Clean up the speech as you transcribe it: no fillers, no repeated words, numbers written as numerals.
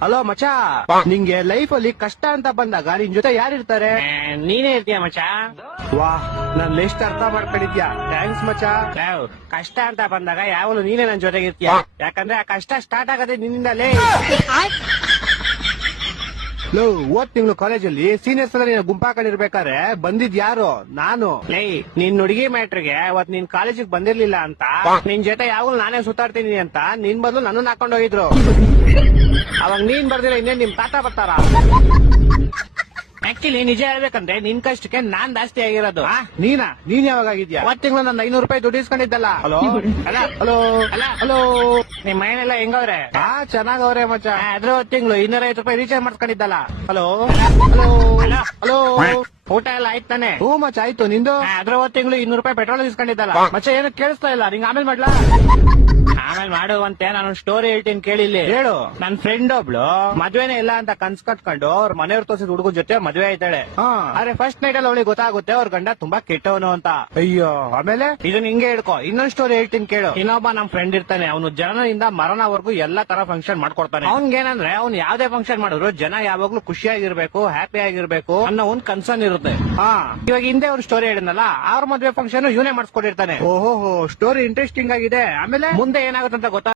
Hello ಮಚಾ, ನಿಂಗೆ life ಅಲ್ಲಿ ಕಷ್ಟ ಅಂತ ಬಂದಾಗ ನಿನ್ ಜೊತೆ ಯಾರಿರ್ತಾರೆ? ನೀನೇ ಇರ್ತೀಯ ಮಚಾ. ವಾ, ನನ್ ಲಿಸ್ಟ್ ಅರ್ಥ ಮಾಡ್ಕೊಂಡಿದ್ಯಾ, ಥ್ಯಾಂಕ್ಸ್ ಮಚಾ. ಕಷ್ಟ ಅಂತ ಬಂದಾಗ ಯಾವಾಗಲೂ ನೀನೇ ನನ್ ಜೊತೆಗೆ ಇರ್ತೀಯ. ಯಾಕಂದ್ರೆ ಆ ಕಷ್ಟ ಸ್ಟಾರ್ಟ್ ಆಗದೆ ನಿನ್ನಿಂದಲೇ. ಲೋ, ಹೋದ್ ತಿಂಗಳು ಕಾಲೇಜಲ್ಲಿ ಸೀನಿಯರ್ಸ್ ಎಲ್ಲ ನೀನು ಗುಂಪಾಕೊಂಡಿರ್ಬೇಕಾದ್ರೆ ಬಂದಿದ್ ಯಾರು? ನಾನು. ಲೇ, ನಿನ್ ಹುಡುಗಿ ಮ್ಯಾಟ್ರಿಗೆ ಅವತ್ ನೀನ್ ಕಾಲೇಜಿಗೆ ಬಂದಿರ್ಲಿಲ್ಲ ಅಂತ ನಿನ್ ಜೊತೆ ಯಾವಾಗಲೂ ನಾನೇ ಸುತ್ತಾಡ್ತೀನಿ ಅಂತ ನಿನ್ ಬದಲು ನನ್ನನ್ನು ಹಾಕೊಂಡ್ ಹೋಗಿದ್ರು. ಅವಾಗ ನೀನ್ ಬರ್ದಿಲ್ಲ ಇನ್ನೇನ್ ನಿಮ್ ತಾತ ಬರ್ತಾರ? ಆಕ್ಚುಲಿ ನಿಜ ಹೇಳ್ಬೇಕಂದ್ರೆ ನಿನ್ ಕಷ್ಟಕ್ಕೆ ನಾನ್ ಜಾಸ್ತಿ ಆಗಿರೋದು. ನೀನ್ ಯಾವಾಗ ಆಗಿದ್ಯಾ? ಅವತ್ ತಿಂಗಳು ನನ್ನ 500 ರೂಪಾಯಿ ದುಡ್ಡು ಇಸ್ಕೊಂಡಿದ್ದಲ್ಲ. ಹಲೋ ಅಲ್ಲ ಹಲೋ ಅಲ್ಲ ಹಲೋ. ನಿಮ್ ಮನೆಯಲ್ಲ ಹೆಂಗವ್ರೆ? ಚೆನ್ನಾಗವ್ರೆ ಮಚಾ. ಅದ್ರ ತಿಂಗಳು 250 ರೂಪಾಯಿ ರೀಚಾರ್ಜ್ ಮಾಡ್ಸ್ಕೊಂಡಿದ್ದಲ್ಲ. Hello hello hello. ಊಟ ಎಲ್ಲ ಆಯ್ತು ತಾನೆ? ಹ್ಞೂ ಮಚಾ, ಆಯ್ತು. ನಿಂದು? ಅದ್ರ ತಿಂಗಳು 200 ರೂಪಾಯಿ ಪೆಟ್ರೋಲ್ ಇಸ್ಕೊಂಡಿದ್ದಲ್ಲ. ಮಚಾ, ಏನು ಕೇಳಿಸ್ತಾ ಇಲ್ಲ, ನಿಂಗೆ ಆಮೇಲೆ ಮಾಡ್ಲಾ? ಆಮೇಲೆ ಮಾಡುವಂತೆ ನಾನು ಸ್ಟೋರಿ ಹೇಳ್ತೀನಿ ಕೇಳಿಲ್ಲಿ. ಹೇಳು. ನನ್ ಫ್ರೆಂಡ್ ಒಬ್ಳು ಮದ್ವೆನೇ ಇಲ್ಲ ಅಂತ ಕನ್ಸ್ ಕಟ್ಕೊಂಡು ಅವ್ರ ಮನೆಯವ್ರ ತೋರಿಸಿದ ಹುಡುಗನ ಜೊತೆ ಮದ್ವೆ ಆಯ್ತಾಳೆ. ಹಾ. ಆದ್ರೆ ಫಸ್ಟ್ ನೈಟ್ ಅಲ್ಲಿ ಅವಳಿಗೆ ಗೊತ್ತಾಗುತ್ತೆ ಅವ್ರ ಗಂಡ ತುಂಬಾ ಕೆಟ್ಟವನು ಅಂತ. ಅಯ್ಯೋ, ಆಮೇಲೆ? ಇದು ನಿಂಗೆ ಹೇಳ್ಕೊ. ಇನ್ನೊಂದ್ ಸ್ಟೋರಿ ಹೇಳ್ತೀನಿ ಕೇಳು. ಇನ್ನೊಬ್ಬ ನಮ್ ಫ್ರೆಂಡ್ ಇರ್ತಾನೆ, ಅವನು ಜನನಿಂದ ಮರಣವರೆಗೂ ಎಲ್ಲಾ ತರ ಫಂಕ್ಷನ್ ಮಾಡ್ಕೊಡ್ತಾನೆ. ಅವ್ನ್ಗೇನಂದ್ರೆ ಅವ್ನು ಯಾವ್ದೇ ಫಂಕ್ಷನ್ ಮಾಡಿದ್ರು ಜನ ಯಾವಾಗ್ಲೂ ಖುಷಿಯಾಗಿರ್ಬೇಕು, ಹ್ಯಾಪಿ ಆಗಿರ್ಬೇಕು ಅನ್ನೋ ಒಂದ್ ಕನ್ಸರ್ನ್ ಇರುತ್ತೆ. ಹಾ. ಇವಾಗ ಹಿಂದೆ ಅವ್ರ ಸ್ಟೋರಿ ಹೇಳಿದ್ನಲ್ಲ, ಅವ್ರ ಮದ್ವೆ ಫಂಕ್ಷನ್ ಇವನೇ ಮಾಡಿಸ್ಕೊಟ್ಟಿರ್ತಾನೆ. ಓಹೋ, ಸ್ಟೋರಿ ಇಂಟ್ರೆಸ್ಟಿಂಗ್ ಆಗಿದೆ. ಆಮೇಲೆ ಮುಂದೆ ಏನಾಗುತ್ತಂತ ಗೊತ್ತಾ?